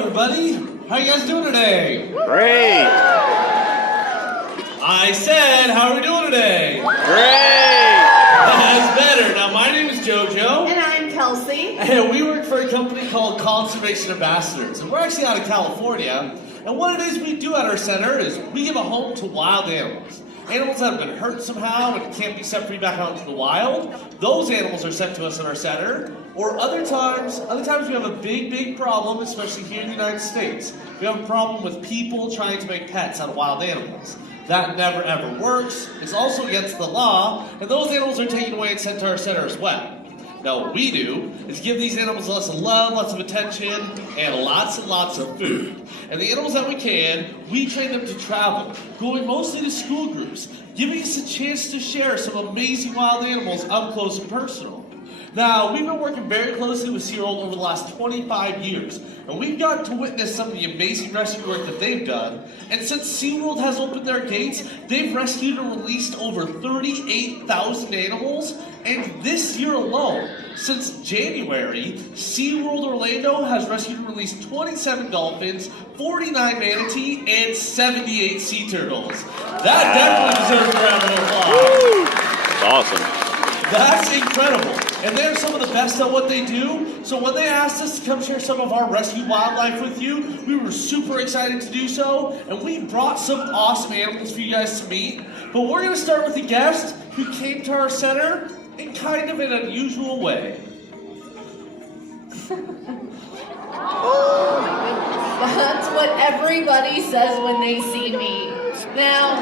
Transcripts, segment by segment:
everybody. How you guys doing today? Great. I said, how are we doing today? Great. That's better. Now, my name is JoJo. And I'm Kelsey. And we work for a company called Conservation Ambassadors. And we're actually out of California. And what it is we do at our center is we give a home to wild animals. Animals that have been hurt somehow and can't be set free back out into the wild. Those animals are sent to us in our center. Or other times we have a big problem, especially here in the United States. We have a problem with people trying to make pets out of wild animals. That never ever works. It's also against the law, and those animals are taken away and sent to our center as well. Now what we do is give these animals lots of love, lots of attention, and lots of food. And the animals that we can, we train them to travel, going mostly to school groups, giving us a chance to share some amazing wild animals up close and personal. Now, we've been working very closely with SeaWorld over the last 25 years, and we've gotten to witness some of the amazing rescue work that they've done. And since SeaWorld has opened their gates, they've rescued and released over 38,000 animals. And this year alone, since January, SeaWorld Orlando has rescued and released 27 dolphins, 49 manatee, and 78 sea turtles. That definitely deserves a round of applause. That's awesome. That's incredible. And they're some of the best at what they do. So when they asked us to come share some of our rescue wildlife with you, we were super excited to do so. And we brought some awesome animals for you guys to meet. But we're going to start with a guest who came to our center in kind of an unusual way. That's what everybody says when they see me. Now,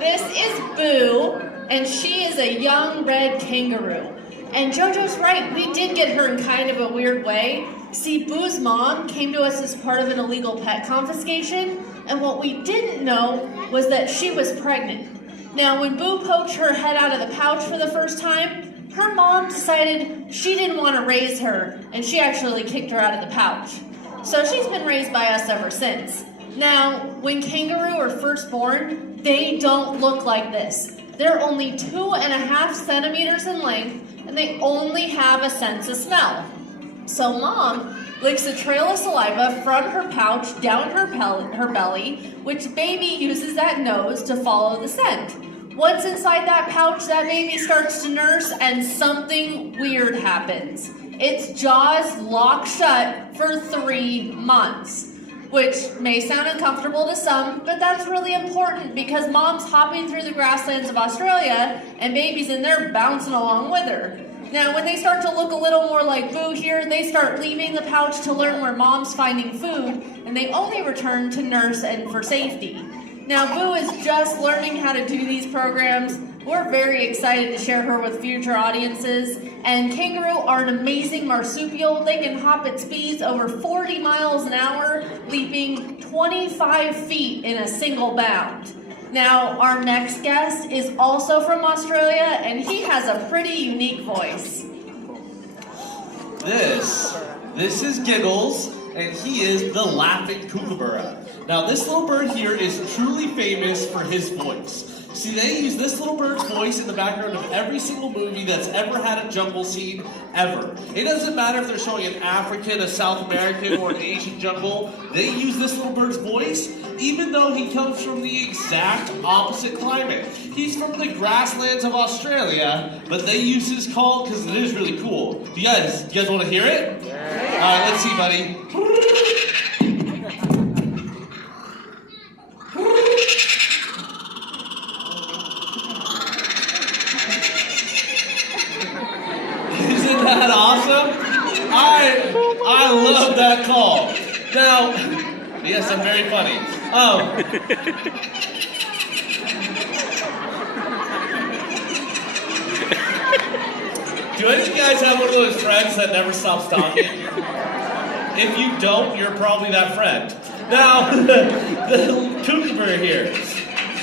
this is Boo, and she is a young red kangaroo. And JoJo's right, we did get her in kind of a weird way. See, Boo's mom came to us as part of an illegal pet confiscation, and what we didn't know was that she was pregnant. Now, when Boo poked her head out of the pouch for the first time, her mom decided she didn't want to raise her, and she actually kicked her out of the pouch. So she's been raised by us ever since. Now, when kangaroo are first born, they don't look like this. They're only 2.5 centimeters in length, and they only have a sense of smell. So mom licks a trail of saliva from her pouch down her belly, which baby uses that nose to follow the scent. Once inside that pouch, that baby starts to nurse, and something weird happens. Its jaws lock shut for 3 months. Which may sound uncomfortable to some, but that's really important because mom's hopping through the grasslands of Australia and baby's in there bouncing along with her. Now, when they start to look a little more like Boo here, they start leaving the pouch to learn where mom's finding food, and they only return to nurse and for safety. Now, Boo is just learning how to do these programs. We're very excited to share her with future audiences. And kangaroo are an amazing marsupial. They can hop at speeds over 40 miles an hour, leaping 25 feet in a single bound. Now, our next guest is also from Australia, and he has a pretty unique voice. This is Giggles, and he is the laughing kookaburra. Now, this little bird here is truly famous for his voice. See, they use this little bird's voice in the background of every single movie that's ever had a jungle scene, ever. It doesn't matter if they're showing an African, a South American, or an Asian jungle. They use this little bird's voice, even though he comes from the exact opposite climate. He's from the grasslands of Australia, but they use his call because it is really cool. Do you guys want to hear it? Yeah. All right, let's see, buddy. Isn't that awesome? I love that call. Now, yes, I'm very funny. Do any of you guys have one of those friends that never stops talking? If you don't, you're probably that friend. Now, the kookaburra here,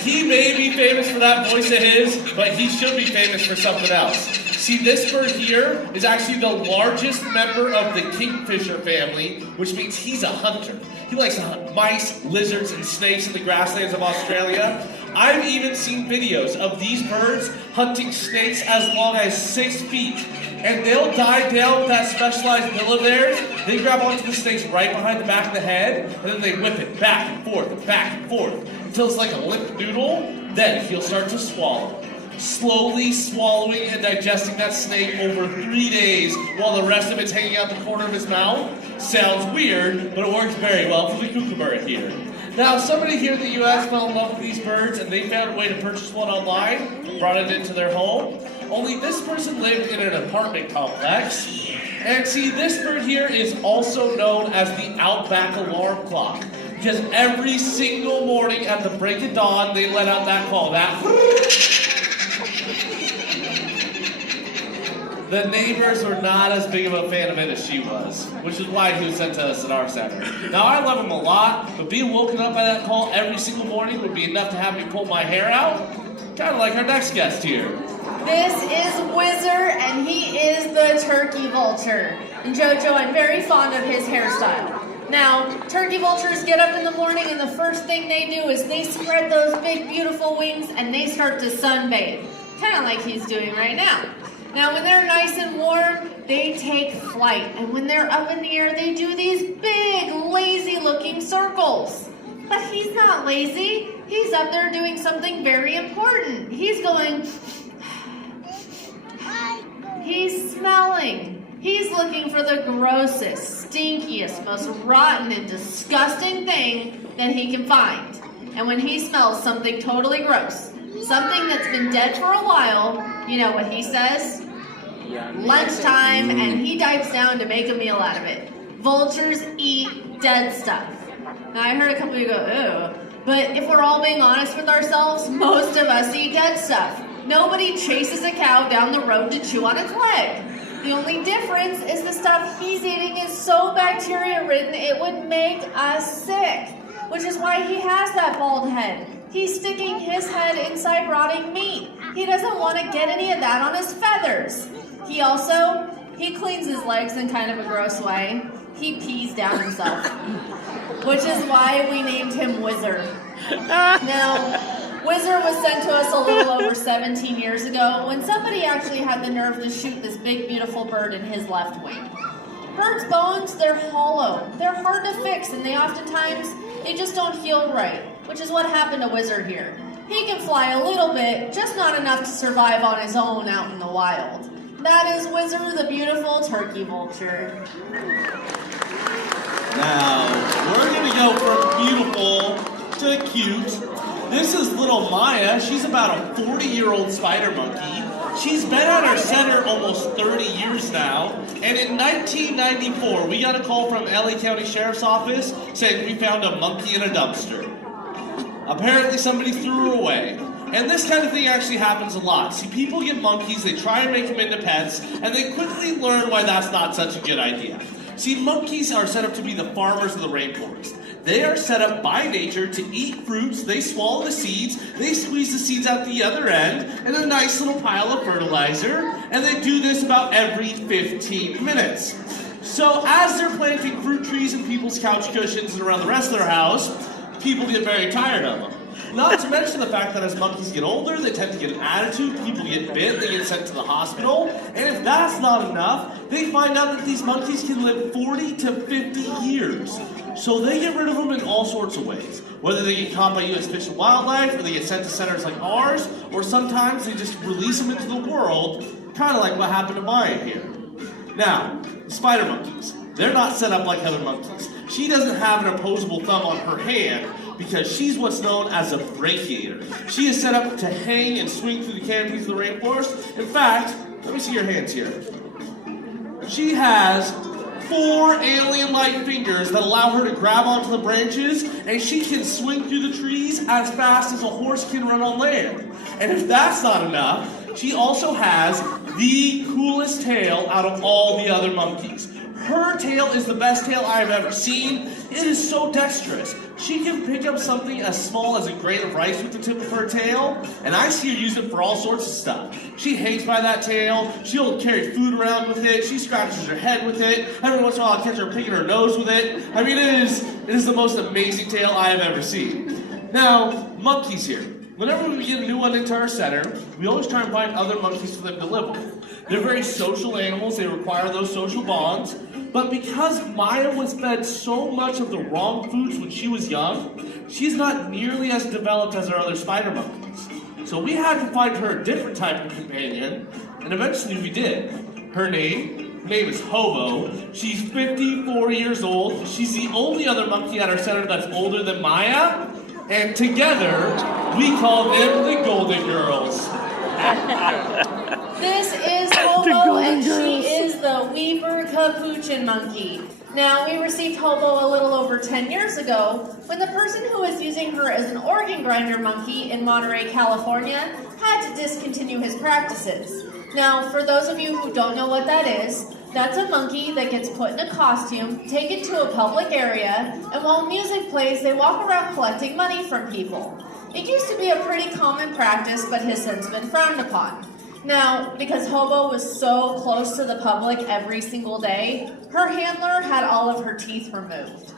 he may be famous for that voice of his, but he should be famous for something else. See, this bird here is actually the largest member of the kingfisher family, which means he's a hunter. He likes to hunt mice, lizards, and snakes in the grasslands of Australia. I've even seen videos of these birds hunting snakes as long as 6 feet. and they'll dive down with that specialized bill of theirs. They grab onto the snakes right behind the back of the head, and then they whip it back and forth, until it's like a limp noodle. Then he'll start to swallow. Slowly swallowing and digesting that snake over 3 days while the rest of it's hanging out the corner of his mouth. Sounds weird, but it works very well for the kookaburra here. Now, somebody here in the U.S. fell in love with these birds, and they found a way to purchase one online, brought it into their home. Only this person lived in an apartment complex. And see, this bird here is also known as the Outback alarm clock, because every single morning at the break of dawn, they let out that call, The neighbors were not as big of a fan of it as she was, which is why he was sent to us at our center. Now, I love him a lot, but being woken up by that call every single morning would be enough to have me pull my hair out. Kind of like our next guest here. This is Whizzer, and he is the turkey vulture. And Jojo, I'm very fond of his hairstyle. Now, turkey vultures get up in the morning, and the first thing they do is they spread those big, beautiful wings, and they start to sunbathe, kind of like he's doing right now. Now, when they're nice and warm, they take flight, and when they're up in the air, they do these big, lazy-looking circles. But he's not lazy. He's up there doing something very important. He's going... He's smelling. He's looking for the grossest, stinkiest, most rotten and disgusting thing that he can find. And when he smells something totally gross, something that's been dead for a while, you know what he says? Lunchtime, and he dives down to make a meal out of it. Vultures eat dead stuff. Now, I heard a couple of you go, ew. But if we're all being honest with ourselves, most of us eat dead stuff. Nobody chases a cow down the road to chew on its leg. The only difference is the stuff he's eating is so bacteria-ridden it would make us sick, which is why he has that bald head. He's sticking his head inside rotting meat. He doesn't want to get any of that on his feathers. He cleans his legs in kind of a gross way. He pees down himself, which is why we named him Whizzer. Now, Whizzer was sent to us a little over 17 years ago when somebody actually had the nerve to shoot this big, beautiful bird in his left wing. Birds' bones, they're hollow. They're hard to fix, and they just don't heal right, which is what happened to Whizzer here. He can fly a little bit, just not enough to survive on his own out in the wild. That is Whizzer, the beautiful turkey vulture. Now, we're going to go from beautiful to cute. This is little Maya. She's about a 40-year-old spider monkey. She's been at our center almost 30 years now. And in 1994, we got a call from LA County Sheriff's Office saying we found a monkey in a dumpster. Apparently somebody threw her away. And this kind of thing actually happens a lot. See, people get monkeys, they try and make them into pets, and they quickly learn why that's not such a good idea. See, monkeys are set up to be the farmers of the rainforest. They are set up by nature to eat fruits, they swallow the seeds, they squeeze the seeds out the other end in a nice little pile of fertilizer, and they do this about every 15 minutes. So as they're planting fruit trees in people's couch cushions and around the rest of their house, people get very tired of them. Not to mention the fact that as monkeys get older, they tend to get an attitude, people get bit, they get sent to the hospital, and if that's not enough, they find out that these monkeys can live 40 to 50 years. So they get rid of them in all sorts of ways. Whether they get caught by U.S. Fish and Wildlife, or they get sent to centers like ours, or sometimes they just release them into the world, kind of like what happened to Maya here. Now, spider monkeys, they're not set up like other monkeys. She doesn't have an opposable thumb on her hand, because she's what's known as a brachiator. She is set up to hang and swing through the canopies of the rainforest. In fact, let me see your hands here. She has 4 alien-like fingers that allow her to grab onto the branches, and she can swing through the trees as fast as a horse can run on land. And if that's not enough, she also has the coolest tail out of all the other monkeys. Her tail is the best tail I've ever seen. It is so dexterous. She can pick up something as small as a grain of rice with the tip of her tail, and I see her use it for all sorts of stuff. She hangs by that tail, she'll carry food around with it, she scratches her head with it, every once in a while I'll catch her picking her nose with it. I mean, it is the most amazing tail I have ever seen. Now, monkeys here. Whenever we get a new one into our center, we always try and find other monkeys for them to live with. They're very social animals, they require those social bonds, but because Maya was fed so much of the wrong foods when she was young, she's not nearly as developed as our other spider monkeys. So we had to find her a different type of companion, and eventually we did. Her name is Hobo. She's 54 years old. She's the only other monkey at our center that's older than Maya, and together we call them the Golden Girls. This is Hobo, and she is the Weaver Capuchin monkey. Now, we received Hobo a little over 10 years ago when the person who was using her as an organ grinder monkey in Monterey, California, had to discontinue his practices. Now, for those of you who don't know what that is, that's a monkey that gets put in a costume, taken to a public area, and while music plays, they walk around collecting money from people. It used to be a pretty common practice, but has since been frowned upon. Now, because Hobo was so close to the public every single day, her handler had all of her teeth removed.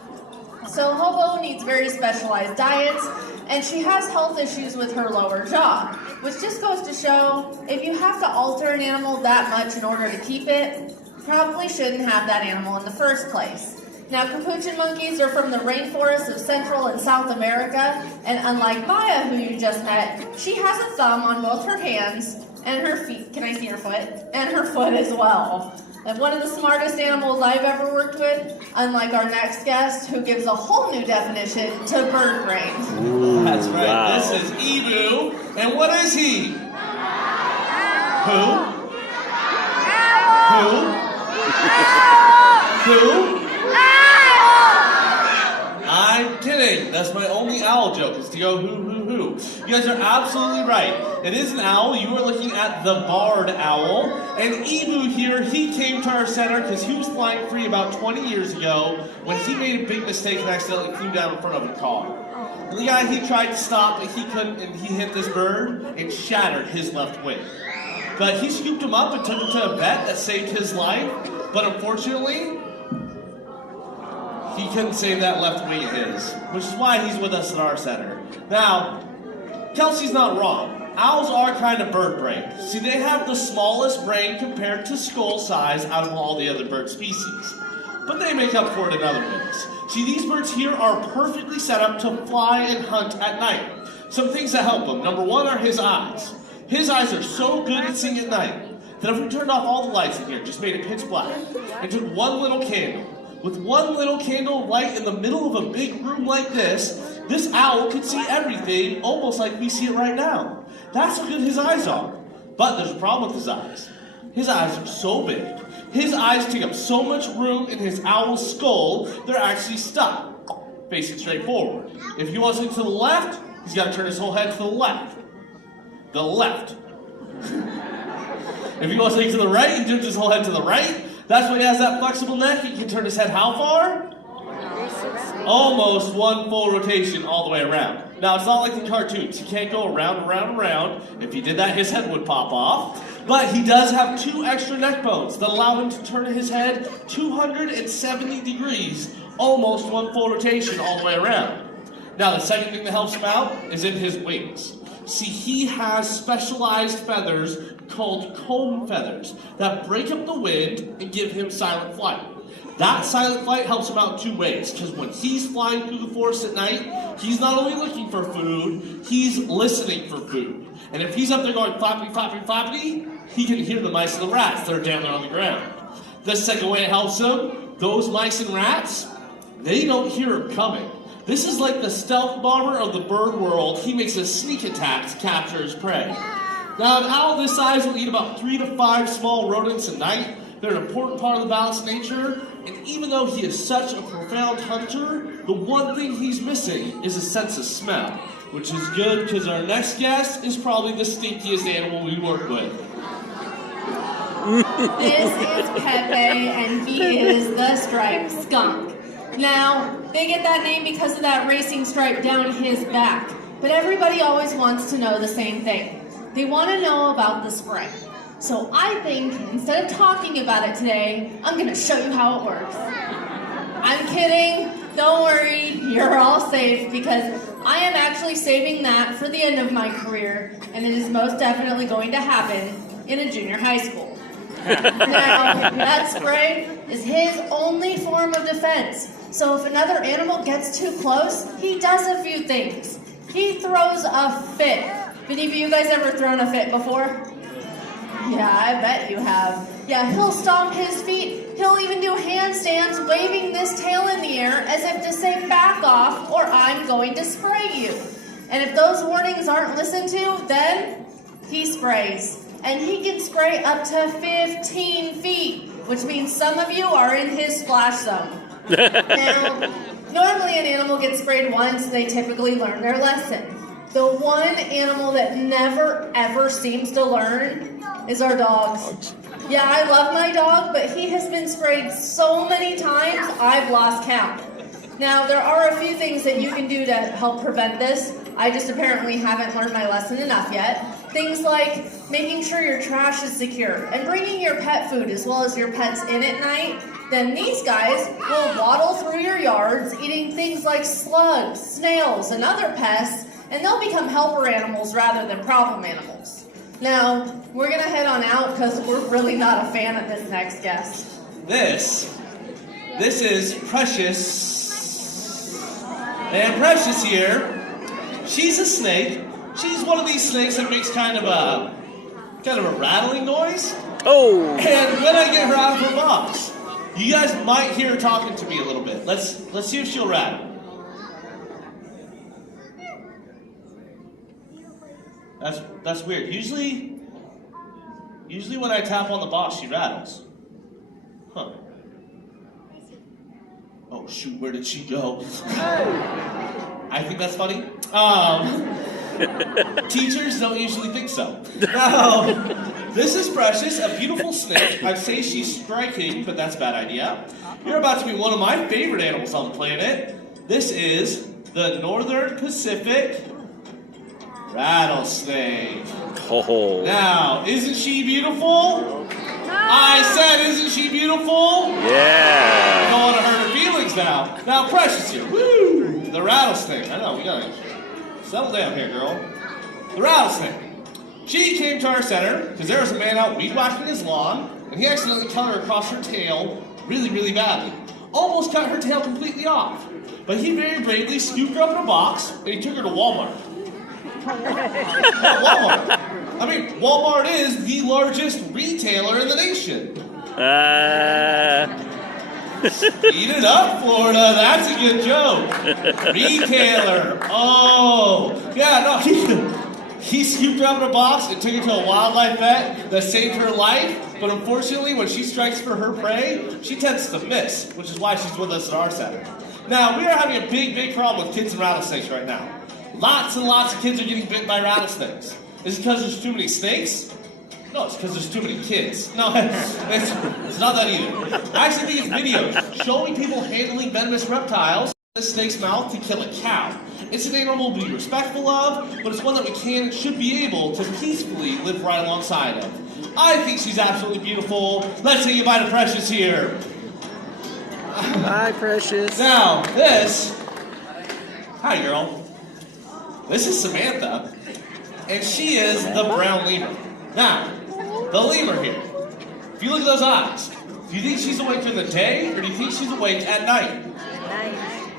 So Hobo needs very specialized diets, and she has health issues with her lower jaw, which just goes to show, if you have to alter an animal that much in order to keep it, you probably shouldn't have that animal in the first place. Now, capuchin monkeys are from the rainforests of Central and South America, and unlike Maya, who you just met, she has a thumb on both her hands and her feet. Can I see her foot? And her foot as well. And one of the smartest animals I've ever worked with, unlike our next guest, who gives a whole new definition to bird brain. That's right. Wow. This is Ebu, and what is he? Who? Who? I'm kidding. That's my only owl joke, is to go who. You guys are absolutely right. It is an owl. You are looking at the barred owl. And Ebu here, he came to our center because he was flying free about 20 years ago when he made a big mistake and accidentally flew down in front of a car. And the guy, he tried to stop, but he couldn't, and he hit this bird and shattered his left wing. But he scooped him up and took him to a vet that saved his life. But unfortunately, he couldn't save that left wing of his, which is why he's with us at our center. Now, Kelsey's not wrong. Owls are kind of bird brain. See, they have the smallest brain compared to skull size out of all the other bird species. But they make up for it in other ways. See, these birds here are perfectly set up to fly and hunt at night. Some things that help them. Number one are his eyes. His eyes are so good at seeing at night that if we turned off all the lights in here, just made it pitch black, and took one little candle, with one little candle of light in the middle of a big room like this owl could see everything almost like we see it right now. That's how good his eyes are. But there's a problem with his eyes. His eyes are so big. His eyes take up so much room in his owl's skull, they're actually stuck, facing straight forward. If he wants to look to the left, he's got to turn his whole head to the left. The left. If he wants to look to the right, he turns his whole head to the right. That's why he has that flexible neck. He can turn his head how far? Almost one full rotation all the way around. Now, it's not like the cartoons. He can't go around. If he did that, his head would pop off. But he does have 2 extra neck bones that allow him to turn his head 270 degrees, almost one full rotation all the way around. Now, the second thing that helps him out is in his wings. See, he has specialized feathers called comb feathers that break up the wind and give him silent flight. That silent flight helps him out in 2 ways, because when he's flying through the forest at night, he's not only looking for food, he's listening for food. And if he's up there going flappity, flappity, flappity, he can hear the mice and the rats that are down there on the ground. The second way it helps him, those mice and rats, they don't hear him coming. This is like the stealth bomber of the bird world. He makes a sneak attack to capture his prey. Now, an owl this size will eat about 3 to 5 small rodents a night. They're an important part of the balanced nature, and even though he is such a profound hunter, the one thing he's missing is a sense of smell, which is good because our next guest is probably the stinkiest animal we work with. This is Pepe, and he is the striped skunk. Now, they get that name because of that racing stripe down his back, but everybody always wants to know the same thing. They want to know about the spray. So I think, instead of talking about it today, I'm going to show you how it works. I'm kidding. Don't worry. You're all safe because I am actually saving that for the end of my career, and it is most definitely going to happen in a junior high school. Now, that spray is his only form of defense. So if another animal gets too close, he does a few things. He throws a fit. Have any of you guys ever thrown a fit before? Yeah, I bet you have. Yeah, he'll stomp his feet. He'll even do handstands, waving this tail in the air as if to say, back off, or I'm going to spray you. And if those warnings aren't listened to, then he sprays. And he can spray up to 15 feet, which means some of you are in his splash zone. Now, normally an animal gets sprayed once, they typically learn their lesson. The one animal that never ever seems to learn is our dogs. Yeah, I love my dog, but he has been sprayed so many times, I've lost count. Now, there are a few things that you can do to help prevent this. I just apparently haven't learned my lesson enough yet. Things like making sure your trash is secure and bringing your pet food as well as your pets in at night. Then these guys will waddle through your yards eating things like slugs, snails, and other pests, and they'll become helper animals rather than problem animals. Now, we're going to head on out because we're really not a fan of this next guest. This is Precious. And Precious here, she's a snake. She's one of these snakes that makes kind of a rattling noise. Oh! And when I get her out of her box, you guys might hear her talking to me a little bit. Let's see if she'll rattle. That's weird. Usually when I tap on the box, she rattles. Huh. Oh shoot, where did she go? I think that's funny. Teachers don't usually think so. Now, this is Precious, a beautiful snake. I'd say she's striking, but that's a bad idea. You're about to meet one of my favorite animals on the planet. This is the Northern Pacific rattlesnake. Oh. Now, isn't she beautiful? I said, isn't she beautiful? Yeah. I don't want to hurt her feelings now. Now, Precious here. Woo! The rattlesnake. I know, we gotta settle down here, girl. The rattlesnake. She came to our center because there was a man out weed whacking his lawn, and he accidentally cut her across her tail really, really badly. Almost cut her tail completely off. But he very bravely scooped her up in a box, and he took her to Walmart. Walmart. I mean, Walmart is the largest retailer in the nation. Eat it up, Florida. That's a good joke. Retailer. Oh. Yeah, no, he scooped her up in a box and took her to a wildlife vet that saved her life. But unfortunately, when she strikes for her prey, she tends to miss, which is why she's with us at our center. Now, we are having a big problem with kids and rattlesnakes right now. Lots and lots of kids are getting bit by rattlesnakes. Is it because there's too many snakes? No, it's because there's too many kids. No, it's not that either. I actually think it's videos showing people handling venomous reptiles in a snake's mouth to kill a cow. It's an animal to be respectful of, but it's one that we can and should be able to peacefully live right alongside of. I think she's absolutely beautiful. Let's say goodbye to Precious here. Hi, Precious. Now, this... Hi, girl. This is Samantha, and she is the brown lemur. Now, the lemur here. If you look at those eyes, do you think she's awake during the day, or do you think she's awake at night?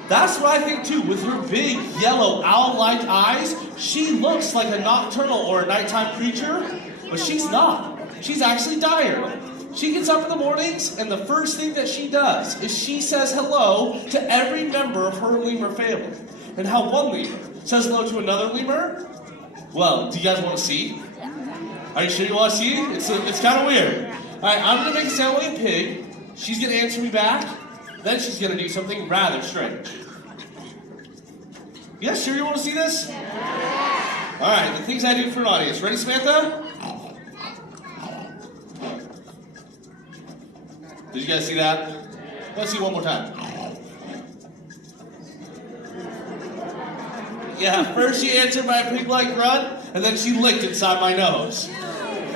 That's what I think too. With her big, yellow, owl-like eyes, she looks like a nocturnal or a nighttime creature, but she's not. She's actually diurnal. She gets up in the mornings, and the first thing that she does is she says hello to every member of her lemur family. And how one lemur says hello to another lemur? Well, do you guys want to see? Are you sure you want to see? It's kind of weird. All right, I'm going to make a sound like a pig. She's going to answer me back. Then she's going to do something rather strange. You guys sure you want to see this? Yeah. All right, the things I do for an audience. Ready, Samantha? Did you guys see that? Let's see one more time. Yeah, first she answered my pig-like grunt, and then she licked inside my nose.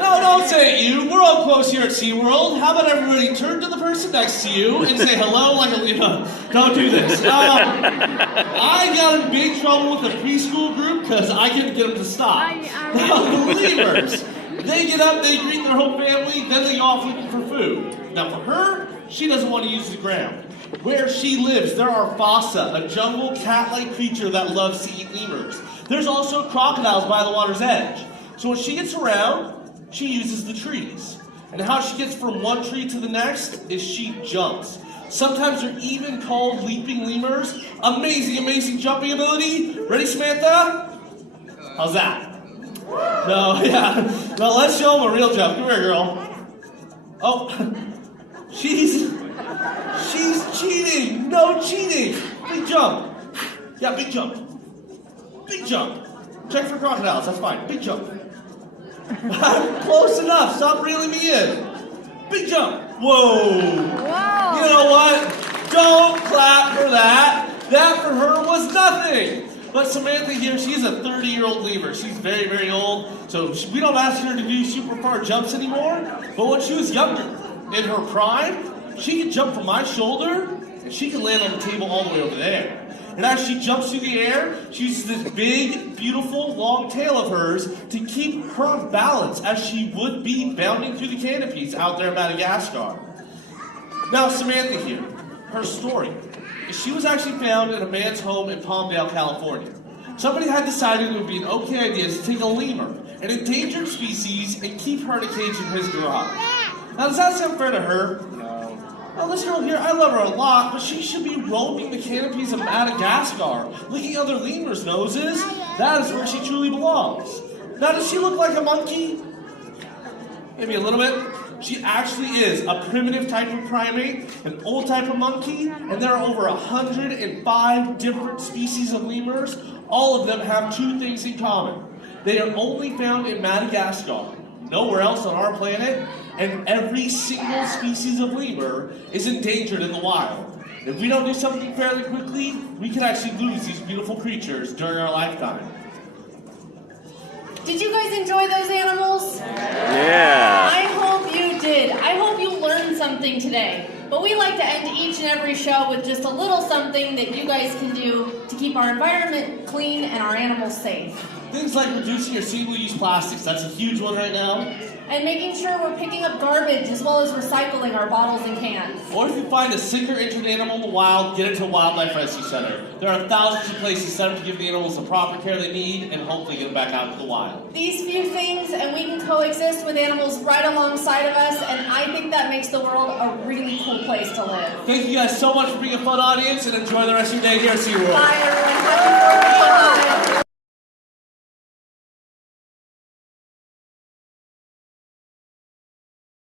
No, don't say it, you. We're all close here at SeaWorld. How about everybody turn to the person next to you and say hello like a, don't do this. I got in big trouble with the preschool group because I couldn't get them to stop. Now, the lemurs, they get up, they greet their whole family, then they go off looking for food. Now, for her, she doesn't want to use the ground. Where she lives, there are fossa, a jungle cat-like creature that loves to eat lemurs. There's also crocodiles by the water's edge. So when she gets around, she uses the trees. And how she gets from one tree to the next is she jumps. Sometimes they're even called leaping lemurs. Amazing, amazing jumping ability. Ready, Samantha? How's that? No, yeah. Well, let's show them a real jump. Come here, girl. Oh, she's cheating. No cheating. Big jump. Yeah, big jump. Big jump. Check for crocodiles. That's fine. Big jump. Close enough. Stop reeling me in. Big jump. Whoa. Wow. You know what? Don't clap for that. That for her was nothing. But Samantha here, she's a 30-year-old lemur. She's very, very old. So we don't ask her to do super far jumps anymore. But when she was younger, in her prime, she could jump from my shoulder and she could land on the table all the way over there. And as she jumps through the air, she uses this big, beautiful, long tail of hers to keep her balance as she would be bounding through the canopies out there in Madagascar. Now, Samantha here, her story is she was actually found in a man's home in Palmdale, California. Somebody had decided it would be an okay idea to take a lemur, an endangered species, and keep her in a cage in his garage. Now, does that sound fair to her? Now, this girl here, I love her a lot, but she should be roaming the canopies of Madagascar, licking other lemurs' noses. That is where she truly belongs. Now, does she look like a monkey? Maybe a little bit. She actually is a primitive type of primate, an old type of monkey, and there are over 105 different species of lemurs. All of them have two things in common. They are only found in Madagascar, nowhere else on our planet, and every single species of lemur is endangered in the wild. If we don't do something fairly quickly, we could actually lose these beautiful creatures during our lifetime. Did you guys enjoy those animals? Yeah. I hope you did. I hope you learned something today. But we like to end each and every show with just a little something that you guys can do to keep our environment clean and our animals safe. Things like reducing your single-use plastics, that's a huge one right now. And making sure we're picking up garbage as well as recycling our bottles and cans. Or if you find a sick or injured animal in the wild, get it to a wildlife rescue center. There are thousands of places set up to give the animals the proper care they need and hopefully get them back out into the wild. These few things, and we can coexist with animals right alongside of us, and I think that makes the world a really cool place to live. Thank you guys so much for being a fun audience, and enjoy the rest of your day here at SeaWorld. Bye, everyone. Happy 4th of July.